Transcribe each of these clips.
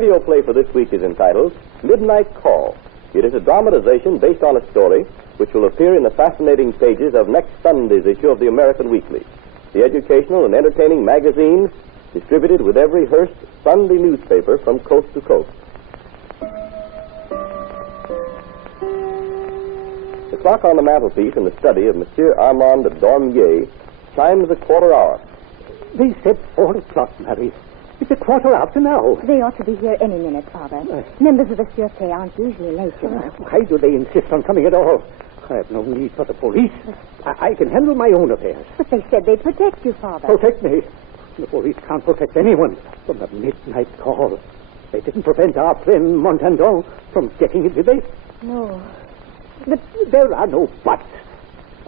radio play for this week is entitled Midnight Call. It is a dramatization based on a story which will appear in the fascinating pages of next Sunday's issue of the American Weekly, the educational and entertaining magazine distributed with every Hearst Sunday newspaper from coast to coast. The clock on the mantelpiece in the study of Monsieur Armand Dormier chimes the quarter hour. They said 4 o'clock, Mary. It's a quarter after now. They ought to be here any minute, Father. Members of the Sûreté aren't usually late, you know. Why do they insist on coming at all? I have no need for the police. I can handle my own affairs. But they said they'd protect you, Father. Protect me? The police can't protect anyone from the midnight call. They didn't prevent our friend Montandon from getting it, did they? No. But there are no buts.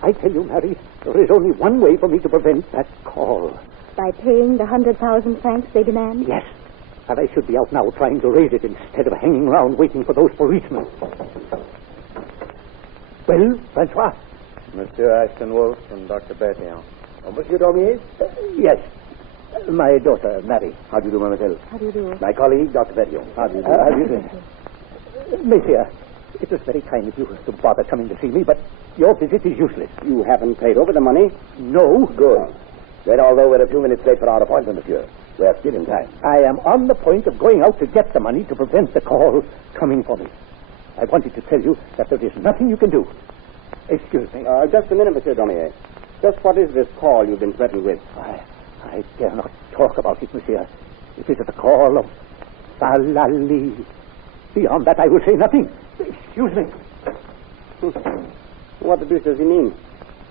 I tell you, Mary, there is only one way for me to prevent that call. By paying the 100,000 francs they demand? Yes. And I should be out now trying to raise it instead of hanging around waiting for those policemen. Well, Francois? Monsieur Ashton Wolf and Dr. Bertillon. Oh, Monsieur Dormier? Yes. My daughter, Mary. How do you do, mademoiselle? How do you do? My colleague, Dr. Bertillon. How do you do? How do you do? Monsieur, it was very kind of you to bother coming to see me, but your visit is useless. You haven't paid over the money? No. Good. Then, although we're a few minutes late for our appointment, monsieur, we're still in time. I am on the point of going out to get the money to prevent the call coming for me. I wanted to tell you that there is nothing you can do. Excuse me. Just a minute, Monsieur Dormier. Just what is this call you've been threatened with? I dare not talk about it, monsieur. It is the call of Falali. Beyond that, I will say nothing. Excuse me. What the deuce does he mean?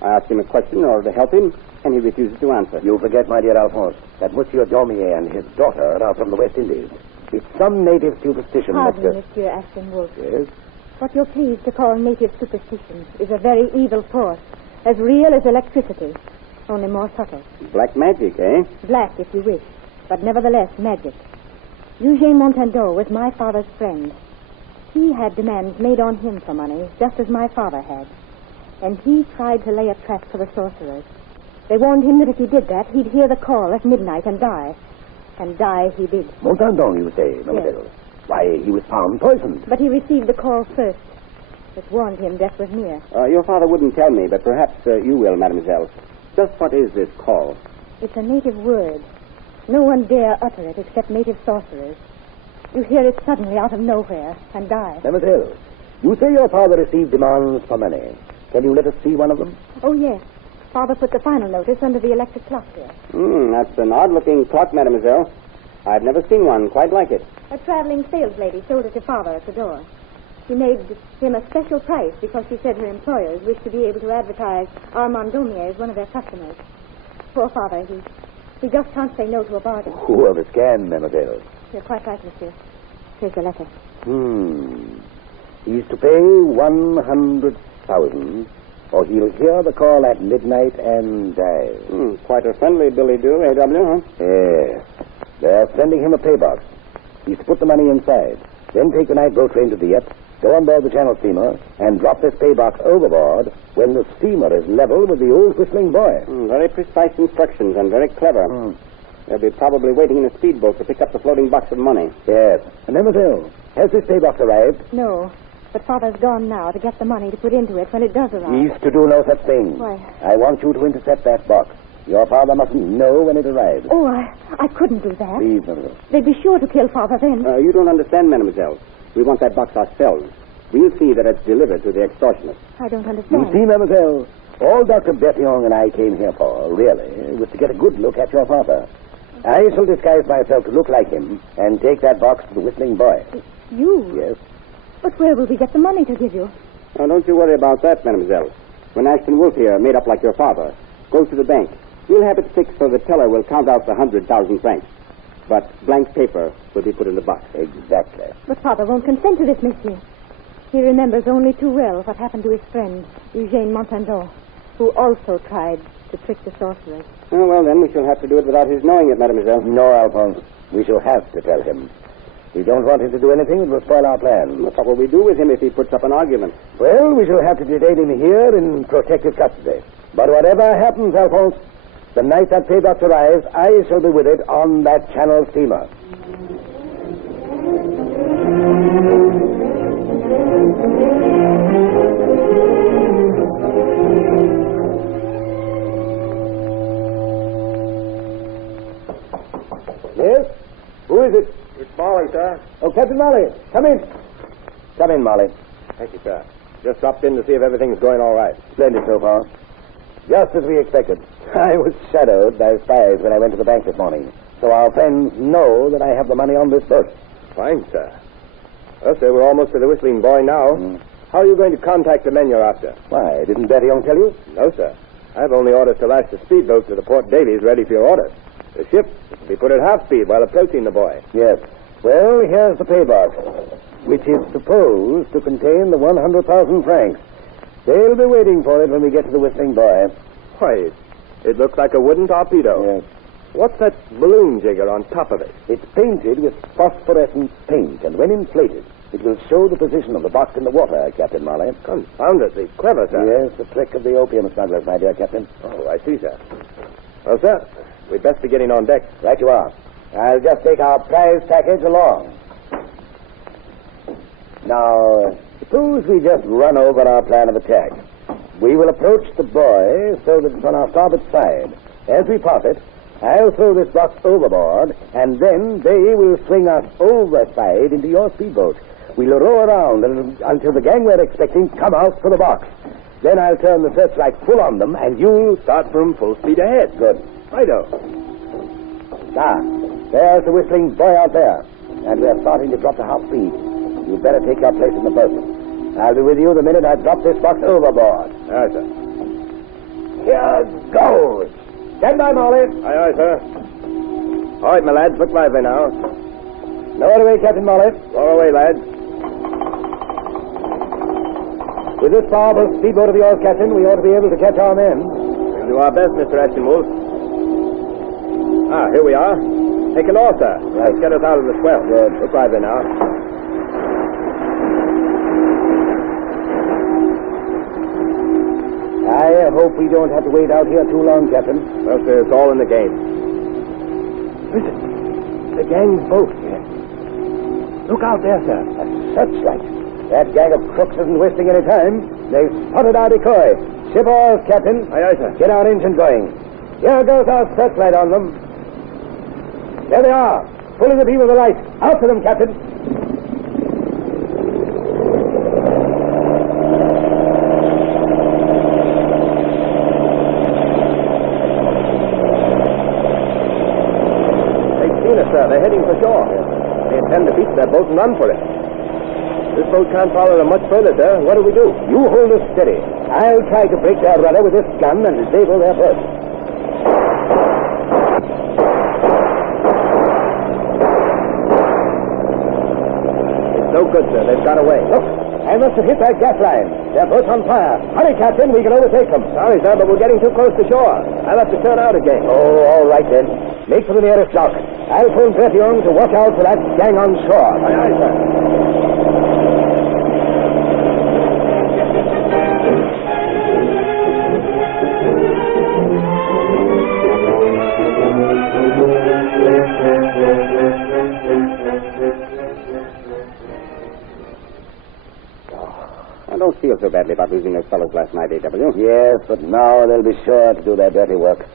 I asked him a question in order to help him, and he refuses to answer. You forget, my dear Alphonse, that Monsieur Dormier and his daughter are from the West Indies. It's some native superstition Pardon, that... Monsieur Ashton Wolf. Yes? What you're pleased to call native superstition is a very evil force, as real as electricity, only more subtle. Black magic, eh? Black, if you wish, but nevertheless magic. Eugène Montandon was my father's friend. He had demands made on him for money, just as my father had. And he tried to lay a trap for the sorcerers. They warned him that if he did that, he'd hear the call at midnight and die. And die he did. Montandon, you say, mademoiselle? Yes. Why, he was found poisoned. But he received the call first. It warned him death was near. Your father wouldn't tell me, but perhaps you will, mademoiselle. Just what is this call? It's a native word. No one dare utter it except native sorcerers. You hear it suddenly out of nowhere and die. Mademoiselle, you say your father received demands for money. Can you let us see one of them? Oh, yes. Father put the final notice under the electric clock here. That's an odd-looking clock, mademoiselle. I've never seen one quite like it. A traveling sales lady sold it to Father at the door. She made him a special price because she said her employers wished to be able to advertise Armand Dormier as one of their customers. Poor Father, he just can't say no to a bargain. Who of us can, mademoiselle? You're quite right, monsieur. Here's the letter. He's to pay 100,000, or he'll hear the call at midnight and die. Quite a friendly billy-do, A.W., huh? Yes. They're sending him a pay box. He's to put the money inside, then take the night boat train to Dieppe, go on board the Channel steamer, and drop this pay box overboard when the steamer is level with the old Whistling Boy. Very precise instructions and very clever. They'll be probably waiting in a speedboat to pick up the floating box of money. Yes. And mademoiselle, has this pay box arrived? No, but Father's gone now to get the money to put into it when it does arrive. He's to do no such thing. Why? I want you to intercept that box. Your father mustn't know when it arrives. Oh, I couldn't do that. Please, mademoiselle. They'd be sure to kill Father then. You don't understand, mademoiselle. We want that box ourselves. We'll see that it's delivered to the extortionist. I don't understand. You see, mademoiselle, all Dr. Bertillon and I came here for, really, was to get a good look at your father. I shall disguise myself to look like him and take that box to the Whistling Boy. You? Yes. But where will we get the money to give you? Oh, don't you worry about that, mademoiselle. When Ashton Wolf here, made up like your father, goes to the bank, we'll have it fixed so the teller will count out the 100,000 francs. But blank paper will be put in the box. Exactly. But Father won't consent to this, monsieur. He remembers only too well what happened to his friend, Eugène Montandon, who also tried to trick the sorcerers. Oh, well, then we shall have to do it without his knowing it, mademoiselle. No, Alphonse. We shall have to tell him. We don't want him to do anything that will spoil our plans. What will we do with him if he puts up an argument? Well, we shall have to detain him here in protective custody. But whatever happens, Alphonse, the night that pay box arrives, I shall be with it on that Channel steamer. Oh, Captain Molly, come in. Come in, Molly. Thank you, sir. Just dropped in to see if everything's going all right. Splendid so far. Just as we expected. I was shadowed by spies when I went to the bank this morning. So our friends know that I have the money on this boat. Fine, sir. Well, sir, we're almost to the Whistling Boy now. How are you going to contact the men you're after? Why, didn't Bertillon tell you? No, sir. I have only orders to lash the speedboat to the Port Davies ready for your orders. The ship will be put at half speed while approaching the boy. Yes. Well, here's the pay box, which is supposed to contain the 100,000 francs. They'll be waiting for it when we get to the Whistling Boy. Why, it looks like a wooden torpedo. Yes. What's that balloon jigger on top of it? It's painted with phosphorescent paint, and when inflated, it will show the position of the box in the water, Captain Marley. Confoundedly clever, sir. Yes, the trick of the opium smugglers, my dear Captain. Oh, I see, sir. Well, sir, we'd best be getting on deck. Right you are. I'll just take our prize package along. Now, suppose we just run over our plan of attack. We will approach the boy so that it's on our starboard side. As we pass it, I'll throw this box overboard, and then they will swing us overside into your speedboat. We'll row around until the gang we're expecting come out for the box. Then I'll turn the searchlight full on them, and you'll Start from full speed ahead. Good. Righto. There's the Whistling Boy out there, and we're starting to drop to half speed. You'd better take your place in the boat. I'll be with you the minute I drop this box overboard. Aye, sir. Here goes. Stand by, Molly. Aye, aye, sir. All right, my lads, look lively now. Lower away, Captain Molly. Lower away, lads. With this powerful speedboat of yours, Captain, we ought to be able to catch our men. We'll do our best, Mr. Ashenwolf. Here we are. Take an oar, sir. Right. Let's get us out of the swell. Good. Look lively now. I hope we don't have to wait out here too long, Captain. Well, sir, it's all in the game. Listen. The gang's boat. Yes. Look out there, sir. A searchlight. That gang of crooks isn't wasting any time. They've spotted our decoy. Ship oars, Captain. Aye, aye, sir. Get our engine going. Here goes our searchlight on them. There they are. Pulling the beam of the light. Out to them, Captain. They've seen us, sir. They're heading for shore. They intend to beat their boat and run for it. This boat can't follow them much further, sir. What do we do? You hold us steady. I'll try to break their rudder with this gun and disable their berth. It's no good, sir. They've got away. Look, I must have hit that gas line. Their boat's on fire. Hurry, Captain. We can overtake them. Sorry, sir, but we're getting too close to shore. I'll have to turn out again. Oh, all right, then. Make for the nearest dock. I'll phone Bertillon to watch out for that gang on shore. Aye, aye, sir. I don't feel so badly about losing those fellows last night, A.W. Yes, but now they'll be sure to do their dirty work.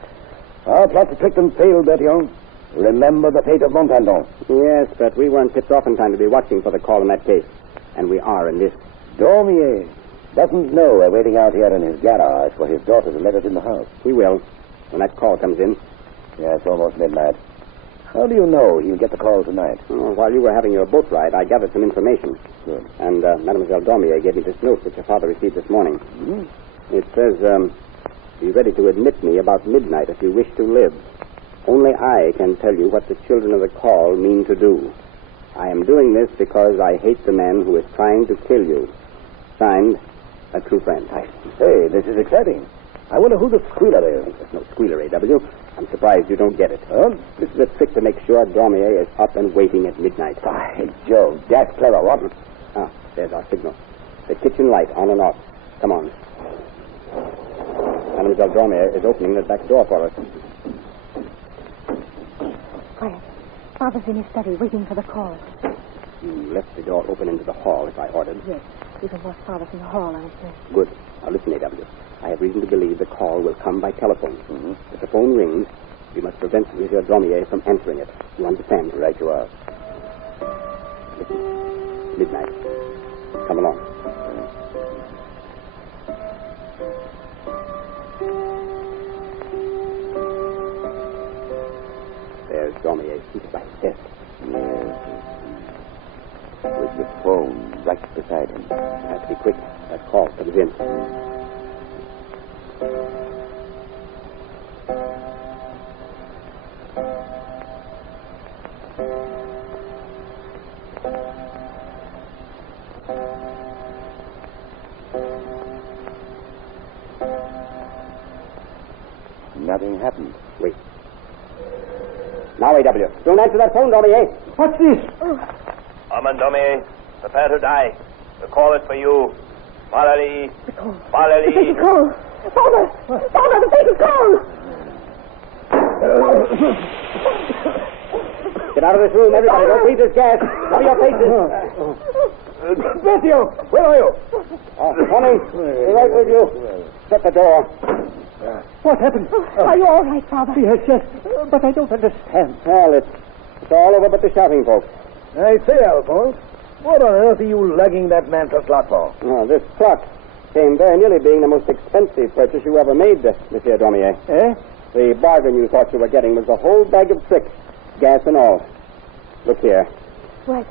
Our plot to trick them failed, Bertillon. Remember the fate of Montandon. Yes, but we weren't tipped off in time to be watching for the call in that case. And we are in this. Dormier doesn't know we're waiting out here in his garage for his daughter to let us in the house. We will, when that call comes in. Yeah, it's almost midnight. How do you know he'll get the call tonight? Oh, while you were having your boat ride, I gathered some information. Good. And Mademoiselle Dormier gave me this note which your father received this morning. It says, be ready to admit me about midnight if you wish to live. Only I can tell you what the children of the call mean to do. I am doing this because I hate the man who is trying to kill you. Signed, a true friend. I say, this is exciting. I wonder who the squealer is. There's no squealer, A.W. I'm surprised you don't get it. Huh? This is a trick to make sure Dormier is up and waiting at midnight. By Jove, that's clever, what? There's our signal. The kitchen light on and off. Come on. Mademoiselle Dormier is opening the back door for us. Quiet. Father's in his study waiting for the call. You left the door open into the hall as I ordered. Yes. Even more Father's in the hall, I say. Good. Now listen, A.W. I have reason to believe the call will come by telephone. If the phone rings, we must prevent Monsieur Dormier from answering it. You understand? Right you are. Midnight. Come along. There's Dormier seated by his desk. Yes. With the phone right beside him. Have to be quick. That call comes in. Nothing happened. Wait. Now, A.W. Don't answer that phone, Dormier. What's this? Armand Dormier, prepare to die. The call is for you. Valerie. Valerie. The fatal call. Father! Father, the fatal call! Get out of this room, everybody. Don't breathe this gas. Cover your faces. Bertio, where are you? Honey, be right with you. Shut the door. What happened? Are you all right, Father? Yes, yes, but I don't understand. Well, it's all over but the shouting, folks. I say, Alphonse, what on earth are you lugging that man to slot for? This clock came very nearly being the most expensive purchase you ever made, Monsieur Dormier. Eh? The bargain you thought you were getting was a whole bag of tricks, gas and all. Look here. Why,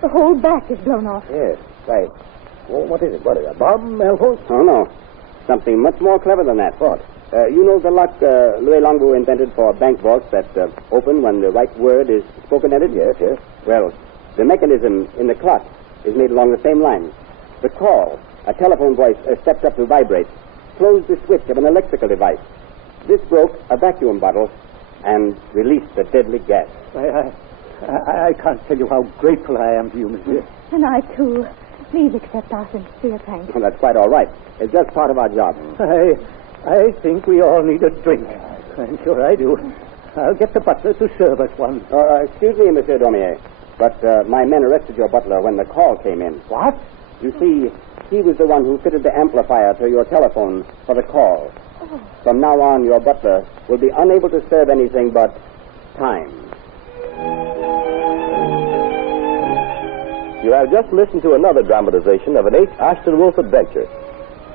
the whole back is blown off. Yes, right. Well, what is it? What is it? A bomb, Alphonse? Oh, no. Something much more clever than that. What? You know the lock Louis Longueux invented for bank vaults that open when the right word is spoken at it? Yes, yes. Well, the mechanism in the clock is made along the same lines. The call, a telephone voice stepped up to vibrate, closed the switch of an electrical device. This broke a vacuum bottle and released a deadly gas. I can't tell you how grateful I am to you, monsieur. And I, too. Please accept our sincere thanks. Well, that's quite all right. It's just part of our job. I think we all need a drink. I'm sure I do. I'll get the butler to serve us one. Excuse me, Monsieur Dormier, but my men arrested your butler when the call came in. What? You see, he was the one who fitted the amplifier to your telephone for the call. Oh. From now on, your butler will be unable to serve anything but time. You have just listened to another dramatization of an H. Ashton Wolf adventure,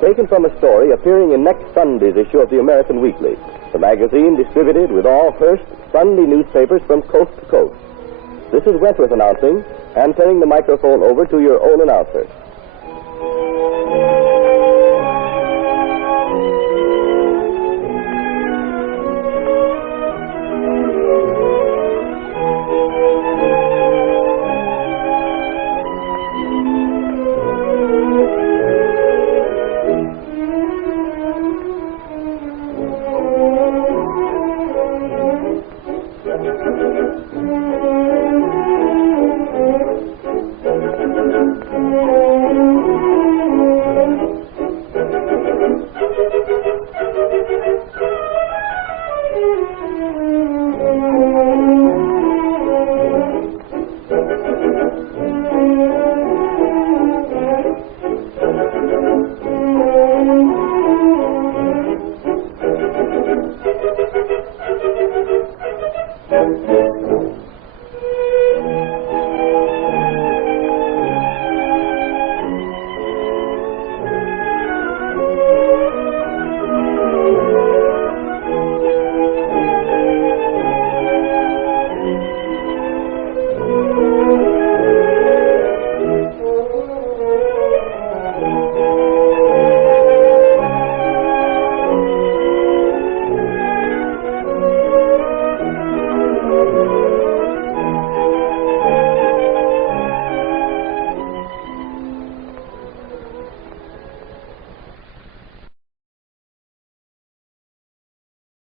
taken from a story appearing in next Sunday's issue of the American Weekly, the magazine distributed with all Hearst Sunday newspapers from coast to coast. This is Wentworth announcing and turning the microphone over to your own announcer.